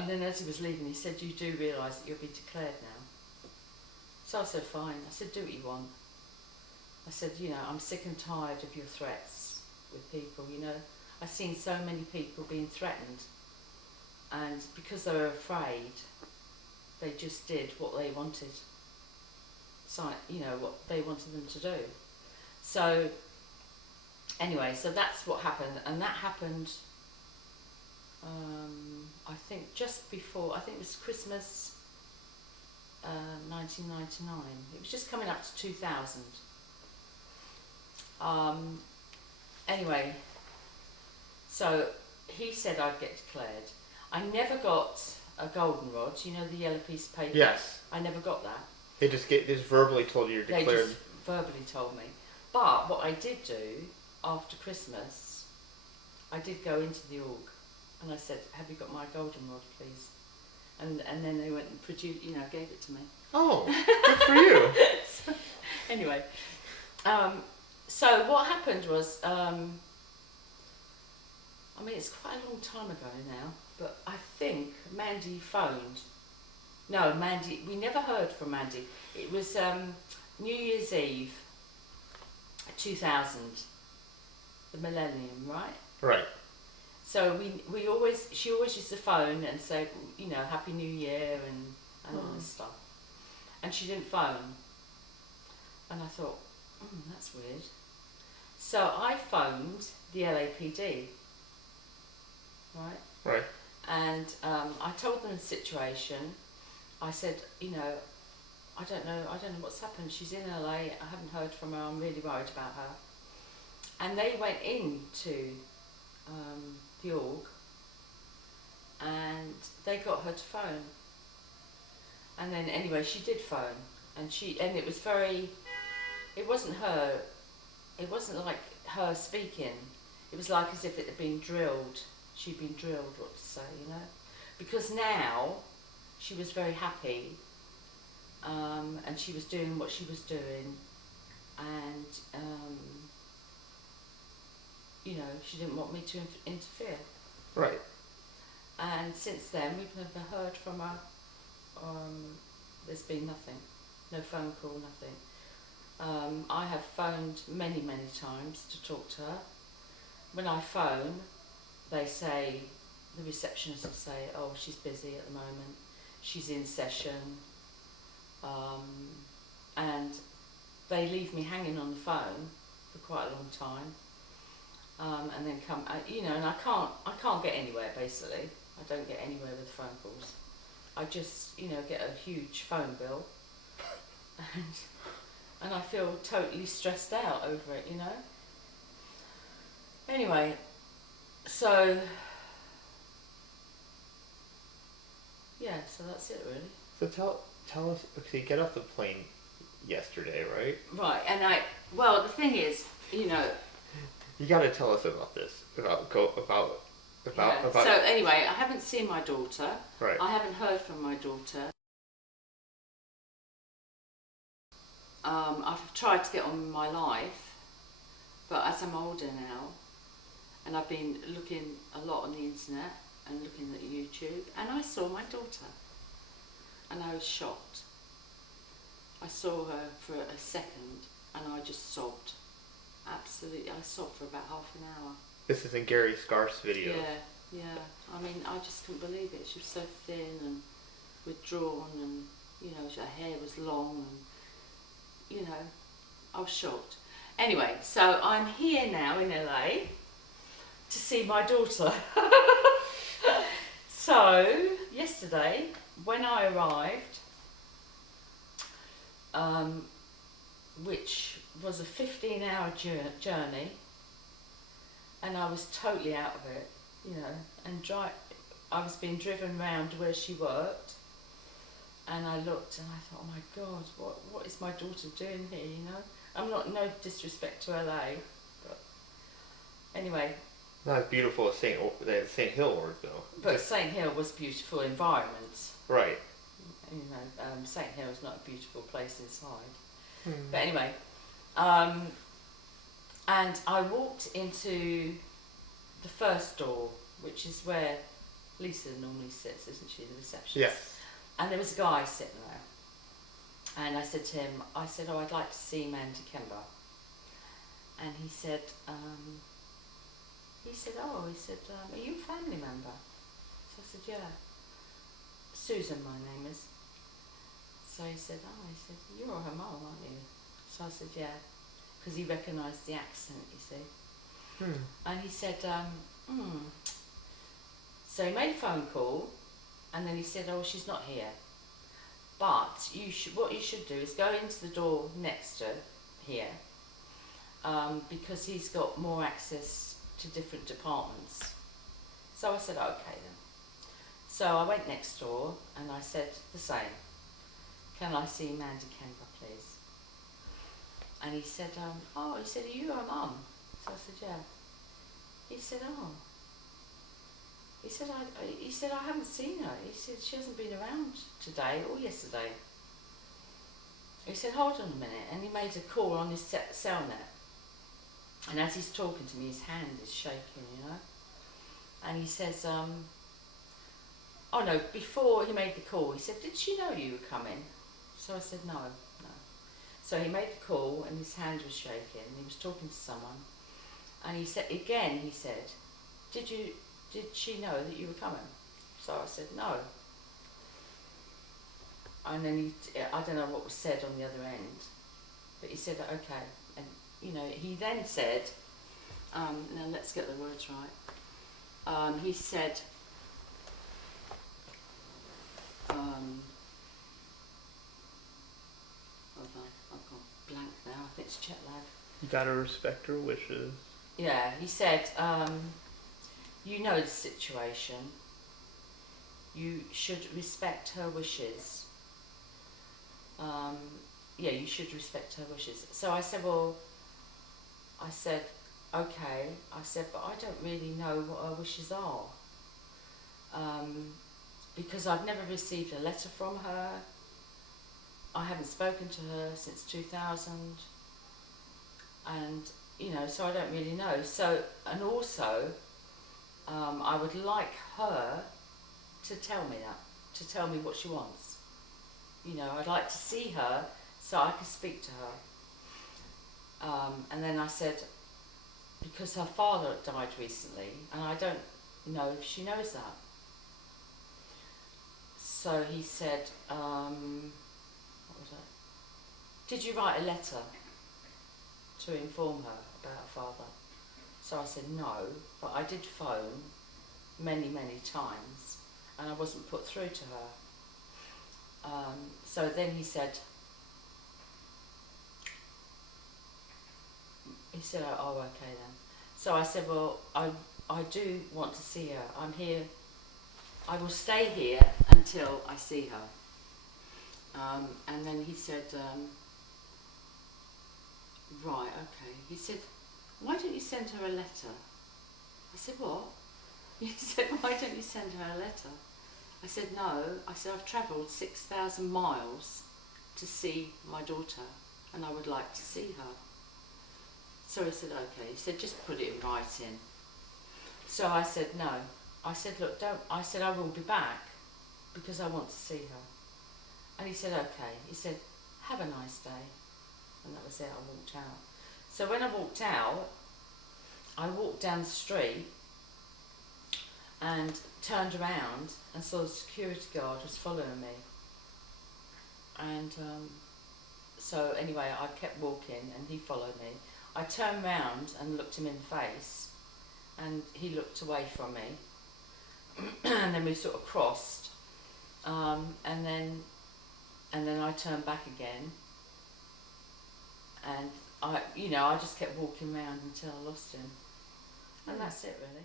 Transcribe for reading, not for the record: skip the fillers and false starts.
And then as he was leaving, he said, "You do realise that you'll be declared now?" So I said, "Fine." I said, "Do what you want." I said, "I'm sick and tired of your threats with people, I've seen so many people being threatened, and because they were afraid, they just did what they wanted. So, what they wanted them to do." So, anyway, so that's what happened, and that happened, I think just before, I think it was Christmas 1999. It was just coming up to 2000. Anyway, so he said I'd get declared. I never got a goldenrod, the yellow piece of paper. Yes. I never got that. They just verbally told you you're declared. They just verbally told me. But what I did do after Christmas, I did go into the org and I said, "Have you got my goldenrod, please?" And then they went and produced, gave it to me. Oh, good for you. So, anyway, so what happened was, it's quite a long time ago now, but I think Mandy phoned. No, Mandy, we never heard from Mandy. It was New Year's Eve, 2000, the millennium, right? Right. So she always used to phone and say, Happy New Year and all this stuff. And she didn't phone. And I thought, that's weird. So I phoned the LAPD, right? Right. And I told them the situation. I said, I don't know what's happened. She's in LA. I haven't heard from her. I'm really worried about her. And they went into the org, and they got her to phone. And then anyway, she did phone, and it was it wasn't her. It wasn't like her speaking. It was like as if it had been drilled. She'd been drilled what to say, because now she was very happy, and she was doing what she was doing, and she didn't want me to interfere. Right. And since then, we've never heard from her. There's been nothing, no phone call, nothing. I have phoned many, many times to talk to her. When I phone, they say, the receptionist will say, "Oh, she's busy at the moment. She's in session." And they leave me hanging on the phone for quite a long time. And then come, and I can't get anywhere, basically. I don't get anywhere with phone calls. I just, get a huge phone bill, and I feel totally stressed out over it, Anyway, so that's it really. So tell us, okay, you get off the plane yesterday, right? Right, and the thing is, You got to tell us about this, about. So anyway, I haven't seen my daughter. Right. I haven't heard from my daughter. I've tried to get on with my life, but as I'm older now, and I've been looking a lot on the internet and looking at YouTube, and I saw my daughter, and I was shocked. I saw her for a second, and I just sobbed. Absolutely, I sobbed for about half an hour. This is in Gary Scarf's video. Yeah. I just couldn't believe it. She was so thin and withdrawn, and her hair was long, and I was shocked. Anyway, so I'm here now in LA to see my daughter. So yesterday, when I arrived, which was a 15-hour journey, and I was totally out of it, and I was being driven round where she worked, and I looked and I thought, oh my God, what is my daughter doing here, I'm not, no disrespect to LA, but anyway. Not as beautiful as St. Hill or though. But St. Hill was a beautiful environment. Right. St. Hill is not a beautiful place inside. Mm. But anyway, and I walked into the first door, which is where Lisa normally sits, isn't she, the receptionist? Yes. And there was a guy sitting there. And I said to him, I said, oh, I'd like to see Mandy Kemba. And he said, oh, are you a family member? So I said, yeah. Susan, my name is. So he said, you're her mum, aren't you? So I said, yeah. Because he recognised the accent, you see. And he said, So he made a phone call, and then he said, oh, she's not here. But what you should do is go into the door next to here, because he's got more access to different departments. So I said, okay then. So I went next door and I said the same. Can I see Mandy Kemba, please? And he said, are you her mum? So I said, yeah. He said, oh. He said, I haven't seen her. He said, she hasn't been around today or yesterday. He said, hold on a minute. And he made a call on his cell net. And as he's talking to me, his hand is shaking, you know. And he says, oh no, before he made the call, he said, did she know you were coming? So I said, no. So he made the call and his hand was shaking. He was talking to someone. And he said, did she know that you were coming? So I said, no. And then I don't know what was said on the other end, but he said, okay. And, you know, he then said, now let's get the words right. He said, hold on, I've gone blank now, I think it's jet lag. You gotta respect her wishes. Yeah, he said, you know the situation. You should respect her wishes. You should respect her wishes. So I said, okay. I said, but I don't really know what her wishes are. Because I've never received a letter from her. I haven't spoken to her since 2000. And, you know, so I don't really know. So, and also, I would like her to tell me what she wants. You know, I'd like to see her so I could speak to her. And then I said, because her father died recently, and I don't know if she knows that. So he said, what was it? Did you write a letter to inform her about her father? So I said no, but I did phone many times and I wasn't put through to her. So then he said, oh okay then. So I said, well, I do want to see her. I'm here, I will stay here until I see her. And then he said, right, okay. He said, why don't you send her a letter? I said, what? He said, why don't you send her a letter? I said, no. I said, I've travelled 6,000 miles to see my daughter and I would like to see her. So he said, okay. He said, just put it in writing. So I said, no. I said, look, don't. I said, I will be back because I want to see her. And he said, okay. He said, have a nice day. And that was it. I walked out. So when I walked out, I walked down the street and turned around and saw the security guard was following me. And so anyway, I kept walking and he followed me. I turned round and looked him in the face and he looked away from me. And then we sort of crossed. And then I turned back again. And I just kept walking around until I lost him. And that's it really.